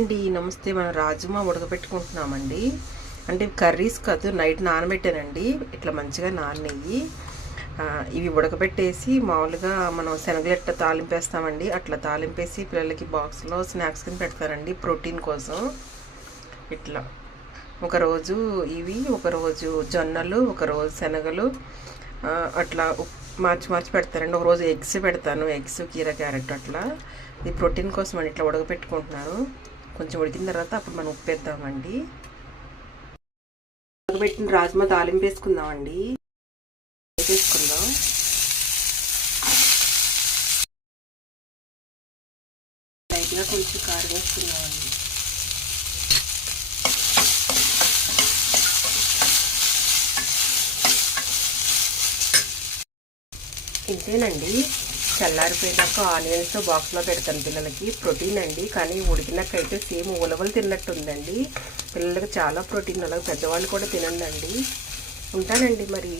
అండి నమస్తే. మనం రాజ్మా ఉడకబెట్టుకుంటున్నామండి. అంటే కర్రీస్ కాదు, నైట్ నానబెట్టానండి. ఇట్లా మంచిగా నానయ్యి ఇవి ఉడకబెట్టేసి మామూలుగా మనం శనగలెట్ట తాలింపేస్తామండి. అట్లా తాలింపేసి పిల్లలకి బాక్స్లో స్నాక్స్ కింద పెడతానండి, ప్రోటీన్ కోసం. ఇట్లా ఒకరోజు ఇవి, ఒకరోజు జొన్నలు, ఒకరోజు శనగలు, అట్లా మార్చి మార్చి పెడతానండి. ఒకరోజు ఎగ్స్ పెడతాను, ఎగ్స్ కీర క్యారెట్ అట్లా. ఇది ప్రోటీన్ కోసం అని ఇట్లా ఉడకబెట్టుకుంటున్నాను. కొంచెం ఉడికిన తర్వాత అప్పుడు మనం ఉప్పు వేద్దామండి. ఉడకబెట్టిన రాజ్మా తాలింపు వేసుకుందామండి. వేసుకుందాం. లైట్గా కొంచెం కారం వేసుకుందామండి. ఇంతేనండి. చల్లారిపోయినాక ఆనియన్స్ బాక్స్లో పెడతాను పిల్లలకి. ప్రోటీన్ అండి, కానీ ఉడికినాకైతే సేమ్ ఉలవలు తిన్నట్టు ఉందండి. పిల్లలకి చాలా ప్రోటీన్, అలాగే పెద్దవాళ్ళు కూడా తినండి. ఉంటానండి మరి.